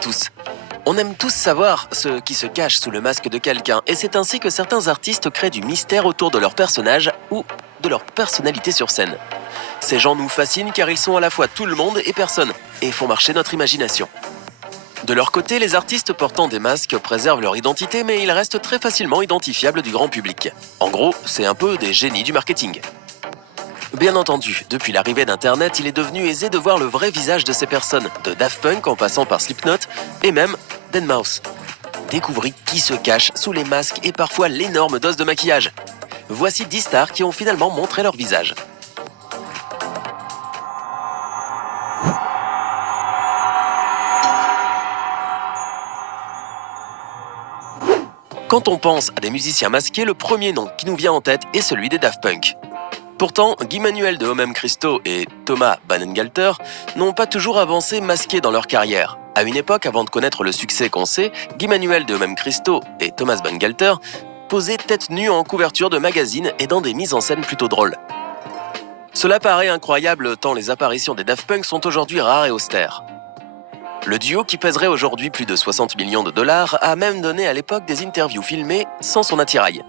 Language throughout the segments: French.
Tous. On aime tous savoir ce qui se cache sous le masque de quelqu'un, et c'est ainsi que certains artistes créent du mystère autour de leur personnage ou de leur personnalité sur scène. Ces gens nous fascinent car ils sont à la fois tout le monde et personne, et font marcher notre imagination. De leur côté, les artistes portant des masques préservent leur identité, mais ils restent très facilement identifiables du grand public. En gros, c'est un peu des génies du marketing. Bien entendu, depuis l'arrivée d'Internet, il est devenu aisé de voir le vrai visage de ces personnes, de Daft Punk en passant par Slipknot et même deadmau5. Découvrez qui se cache sous les masques et parfois l'énorme dose de maquillage. Voici 10 stars qui ont finalement montré leur visage. Quand on pense à des musiciens masqués, le premier nom qui nous vient en tête est celui des Daft Punk. Pourtant, Guy Manuel de Homem Christo et Thomas Bangalter n'ont pas toujours avancé masqués dans leur carrière. À une époque, avant de connaître le succès qu'on sait, Guy Manuel de Homem Christo et Thomas Bangalter posaient tête nue en couverture de magazines et dans des mises en scène plutôt drôles. Cela paraît incroyable tant les apparitions des Daft Punk sont aujourd'hui rares et austères. Le duo, qui pèserait aujourd'hui plus de 60 millions de dollars, a même donné à l'époque des interviews filmées sans son attirail.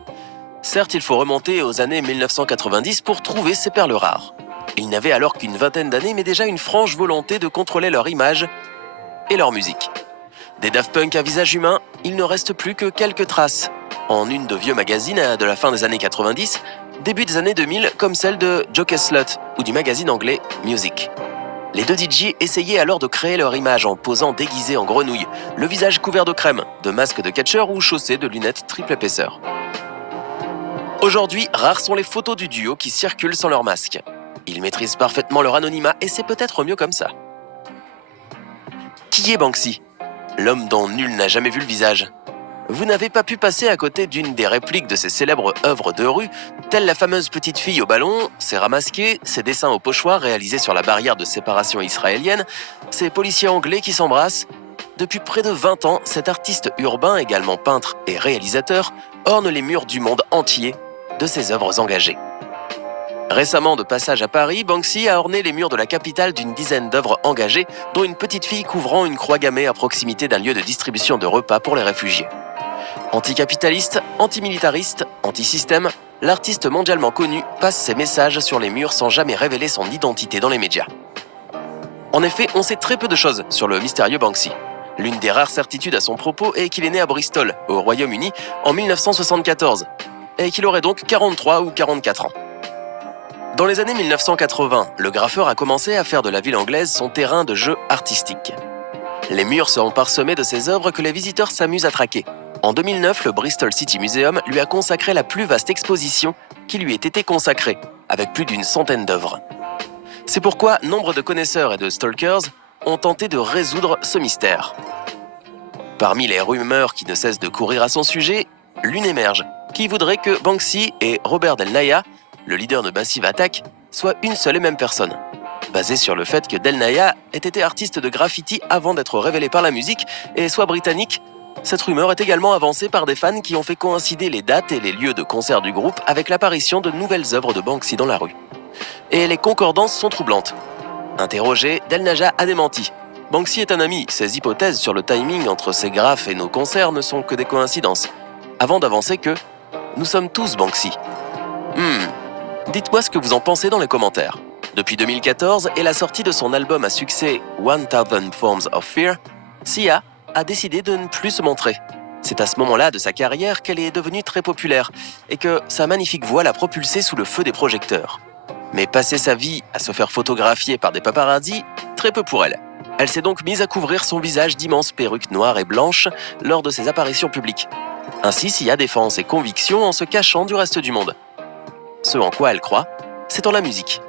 Certes, il faut remonter aux années 1990 pour trouver ces perles rares. Ils n'avaient alors qu'une vingtaine d'années, mais déjà une franche volonté de contrôler leur image et leur musique. Des Daft Punk à visage humain, il ne reste plus que quelques traces. En une de vieux magazines de la fin des années 90, début des années 2000, comme celle de Jockey Slut ou du magazine anglais Music. Les deux DJ essayaient alors de créer leur image en posant déguisés en grenouille, le visage couvert de crème, de masques de catcheur ou chaussés de lunettes triple épaisseur. Aujourd'hui, rares sont les photos du duo qui circulent sans leur masque. Ils maîtrisent parfaitement leur anonymat et c'est peut-être mieux comme ça. Qui est Banksy ? L'homme dont nul n'a jamais vu le visage. Vous n'avez pas pu passer à côté d'une des répliques de ces célèbres œuvres de rue, telle la fameuse petite fille au ballon, ses rats masqués, ses dessins au pochoir réalisés sur la barrière de séparation israélienne, ces policiers anglais qui s'embrassent. Depuis près de 20 ans, cet artiste urbain, également peintre et réalisateur, orne les murs du monde entier de ses œuvres engagées. Récemment de passage à Paris, Banksy a orné les murs de la capitale d'une dizaine d'œuvres engagées, dont une petite fille couvrant une croix gammée à proximité d'un lieu de distribution de repas pour les réfugiés. Anticapitaliste, antimilitariste, antisystème, l'artiste mondialement connu passe ses messages sur les murs sans jamais révéler son identité dans les médias. En effet, on sait très peu de choses sur le mystérieux Banksy. L'une des rares certitudes à son propos est qu'il est né à Bristol, au Royaume-Uni, en 1974, et qu'il aurait donc 43 ou 44 ans. Dans les années 1980, le graffeur a commencé à faire de la ville anglaise son terrain de jeu artistique. Les murs seront parsemés de ses œuvres que les visiteurs s'amusent à traquer. En 2009, le Bristol City Museum lui a consacré la plus vaste exposition qui lui ait été consacrée, avec plus d'une centaine d'œuvres. C'est pourquoi nombre de connaisseurs et de stalkers ont tenté de résoudre ce mystère. Parmi les rumeurs qui ne cessent de courir à son sujet, l'une émerge, qui voudrait que Banksy et Robert Del Naya, le leader de Massive Attack, soient une seule et même personne. Basée sur le fait que Del Naya ait été artiste de graffiti avant d'être révélé par la musique et soit britannique, cette rumeur est également avancée par des fans qui ont fait coïncider les dates et les lieux de concert du groupe avec l'apparition de nouvelles œuvres de Banksy dans la rue. Et les concordances sont troublantes. Interrogé, Del Naya a démenti. Banksy est un ami, ses hypothèses sur le timing entre ses graphes et nos concerts ne sont que des coïncidences. Avant d'avancer que « Nous sommes tous Banksy ». Dites-moi ce que vous en pensez dans les commentaires. Depuis 2014 et la sortie de son album à succès 1000 Forms of Fear, Sia a décidé de ne plus se montrer. C'est à ce moment-là de sa carrière qu'elle est devenue très populaire et que sa magnifique voix l'a propulsée sous le feu des projecteurs. Mais passer sa vie à se faire photographier par des paparazzis, très peu pour elle. Elle s'est donc mise à couvrir son visage d'immenses perruques noires et blanches lors de ses apparitions publiques. Ainsi, Sia défend ses convictions en se cachant du reste du monde. Ce en quoi elle croit, c'est en la musique.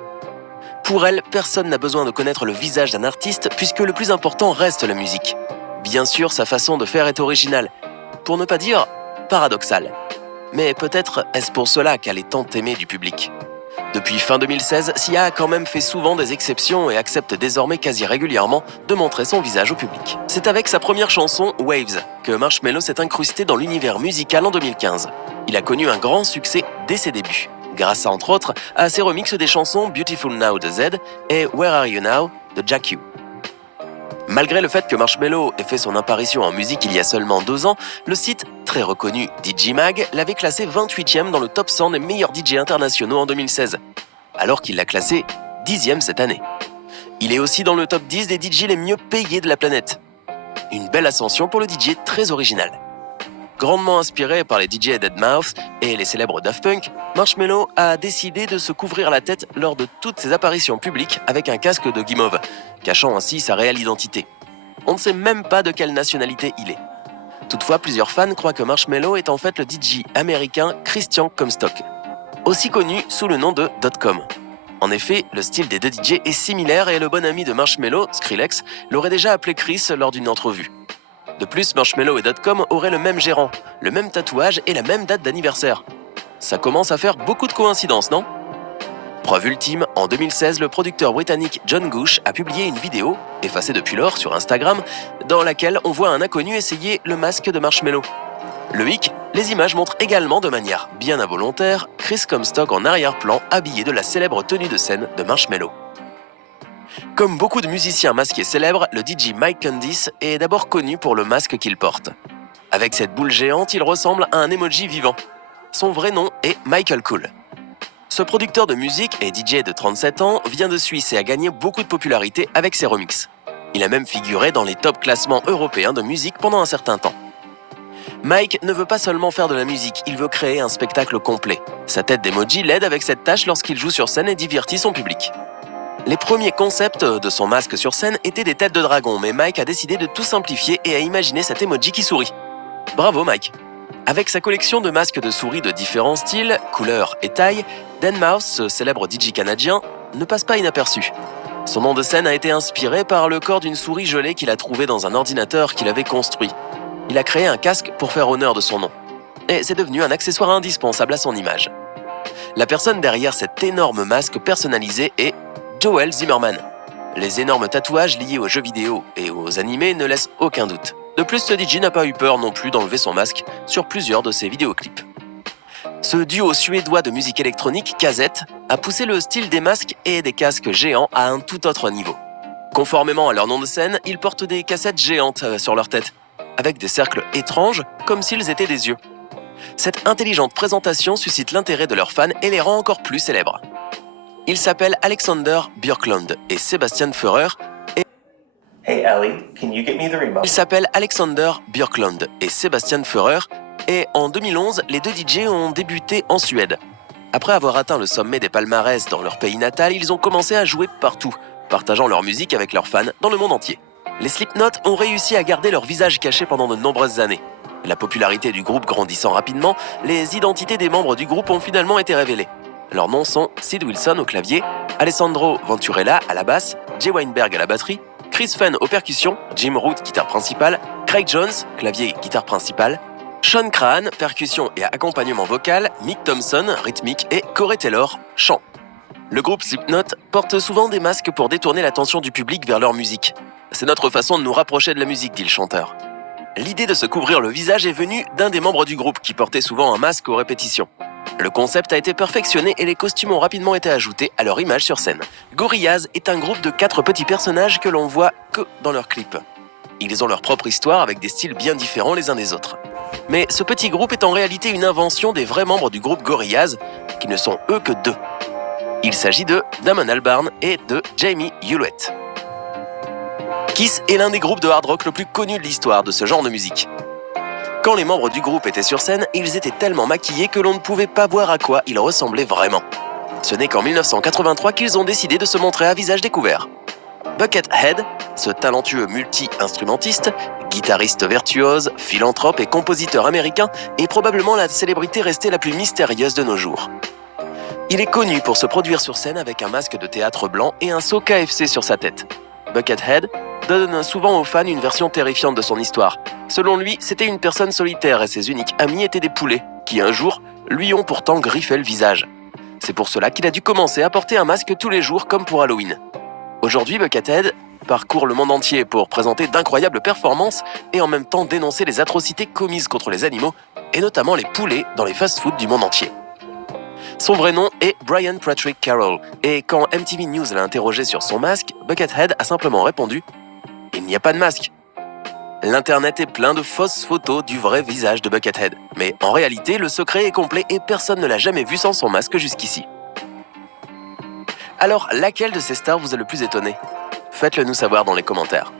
Pour elle, personne n'a besoin de connaître le visage d'un artiste puisque le plus important reste la musique. Bien sûr, sa façon de faire est originale, pour ne pas dire paradoxale. Mais peut-être est-ce pour cela qu'elle est tant aimée du public. Depuis fin 2016, Sia a quand même fait souvent des exceptions et accepte désormais quasi régulièrement de montrer son visage au public. C'est avec sa première chanson, Waves, que Marshmello s'est incrusté dans l'univers musical en 2015. Il a connu un grand succès dès ses débuts, grâce à, entre autres, à ses remixes des chansons Beautiful Now de Z et Where Are You Now de Jack U. Malgré le fait que Marshmello ait fait son apparition en musique il y a seulement 2 ans, le site, très reconnu DJMag, l'avait classé 28e dans le top 100 des meilleurs DJ internationaux en 2016, alors qu'il l'a classé 10e cette année. Il est aussi dans le top 10 des DJ les mieux payés de la planète. Une belle ascension pour le DJ très original. Grandement inspiré par les DJ Deadmau5 et les célèbres Daft Punk, Marshmello a décidé de se couvrir la tête lors de toutes ses apparitions publiques avec un casque de guimauve, cachant ainsi sa réelle identité. On ne sait même pas de quelle nationalité il est. Toutefois, plusieurs fans croient que Marshmello est en fait le DJ américain Christian Comstock, aussi connu sous le nom de .com. En effet, le style des deux DJ est similaire et le bon ami de Marshmello, Skrillex, l'aurait déjà appelé Chris lors d'une entrevue. De plus, Marshmello et .com auraient le même gérant, le même tatouage et la même date d'anniversaire. Ça commence à faire beaucoup de coïncidences, non ? Preuve ultime, en 2016, le producteur britannique John Gooch a publié une vidéo, effacée depuis lors sur Instagram, dans laquelle on voit un inconnu essayer le masque de Marshmello. Le hic, les images montrent également de manière bien involontaire Chris Comstock en arrière-plan habillé de la célèbre tenue de scène de Marshmello. Comme beaucoup de musiciens masqués célèbres, le DJ Mike Candice est d'abord connu pour le masque qu'il porte. Avec cette boule géante, il ressemble à un emoji vivant. Son vrai nom est Michael Cool. Ce producteur de musique et DJ de 37 ans vient de Suisse et a gagné beaucoup de popularité avec ses remixes. Il a même figuré dans les top classements européens de musique pendant un certain temps. Mike ne veut pas seulement faire de la musique, il veut créer un spectacle complet. Sa tête d'emoji l'aide avec cette tâche lorsqu'il joue sur scène et divertit son public. Les premiers concepts de son masque sur scène étaient des têtes de dragon, mais Mike a décidé de tout simplifier et a imaginé cet emoji qui sourit. Bravo Mike! Avec sa collection de masques de souris de différents styles, couleurs et tailles, Deadmau5, ce célèbre DJ canadien, ne passe pas inaperçu. Son nom de scène a été inspiré par le corps d'une souris gelée qu'il a trouvé dans un ordinateur qu'il avait construit. Il a créé un casque pour faire honneur de son nom. Et c'est devenu un accessoire indispensable à son image. La personne derrière cet énorme masque personnalisé est Joel Zimmerman. Les énormes tatouages liés aux jeux vidéo et aux animés ne laissent aucun doute. De plus, ce DJ n'a pas eu peur non plus d'enlever son masque sur plusieurs de ses vidéoclips. Ce duo suédois de musique électronique, KZ, a poussé le style des masques et des casques géants à un tout autre niveau. Conformément à leur nom de scène, ils portent des cassettes géantes sur leur tête, avec des cercles étranges comme s'ils étaient des yeux. Cette intelligente présentation suscite l'intérêt de leurs fans et les rend encore plus célèbres. Ils s'appellent Alexander Björklund et Sebastian Führer Hey Ellie, can you get me the remote? Ils s'appellent Alexander Björklund et Sebastian Führer et en 2011, les deux DJ ont débuté en Suède. Après avoir atteint le sommet des palmarès dans leur pays natal, ils ont commencé à jouer partout, partageant leur musique avec leurs fans dans le monde entier. Les Slipknot ont réussi à garder leur visage caché pendant de nombreuses années. La popularité du groupe grandissant rapidement, les identités des membres du groupe ont finalement été révélées. Leurs noms sont Sid Wilson au clavier, Alessandro Venturella à la basse, Jay Weinberg à la batterie, Chris Fenn aux percussions, Jim Root guitare principale, Craig Jones clavier et guitare principale, Sean Crahan percussion et accompagnement vocal, Mick Thompson rythmique et Corey Taylor chant. Le groupe Slipknot porte souvent des masques pour détourner l'attention du public vers leur musique. C'est notre façon de nous rapprocher de la musique, dit le chanteur. L'idée de se couvrir le visage est venue d'un des membres du groupe qui portait souvent un masque aux répétitions. Le concept a été perfectionné et les costumes ont rapidement été ajoutés à leur image sur scène. Gorillaz est un groupe de 4 petits personnages que l'on voit que dans leurs clips. Ils ont leur propre histoire avec des styles bien différents les uns des autres. Mais ce petit groupe est en réalité une invention des vrais membres du groupe Gorillaz, qui ne sont eux que 2. Il s'agit de Damon Albarn et de Jamie Hewlett. Kiss est l'un des groupes de hard rock le plus connu de l'histoire de ce genre de musique. Quand les membres du groupe étaient sur scène, ils étaient tellement maquillés que l'on ne pouvait pas voir à quoi ils ressemblaient vraiment. Ce n'est qu'en 1983 qu'ils ont décidé de se montrer à visage découvert. Buckethead, ce talentueux multi-instrumentiste, guitariste virtuose, philanthrope et compositeur américain, est probablement la célébrité restée la plus mystérieuse de nos jours. Il est connu pour se produire sur scène avec un masque de théâtre blanc et un seau KFC sur sa tête. Buckethead donne souvent aux fans une version terrifiante de son histoire. Selon lui, c'était une personne solitaire et ses uniques amis étaient des poulets, qui un jour lui ont pourtant griffé le visage. C'est pour cela qu'il a dû commencer à porter un masque tous les jours comme pour Halloween. Aujourd'hui, Buckethead parcourt le monde entier pour présenter d'incroyables performances et en même temps dénoncer les atrocités commises contre les animaux, et notamment les poulets dans les fast-foods du monde entier. Son vrai nom est Brian Patrick Carroll, et quand MTV News l'a interrogé sur son masque, Buckethead a simplement répondu « Il n'y a pas de masque. L'internet est plein de fausses photos du vrai visage de Buckethead. Mais en réalité, le secret est complet et personne ne l'a jamais vu sans son masque jusqu'ici. Alors, laquelle de ces stars vous a le plus étonné? Faites-le nous savoir dans les commentaires.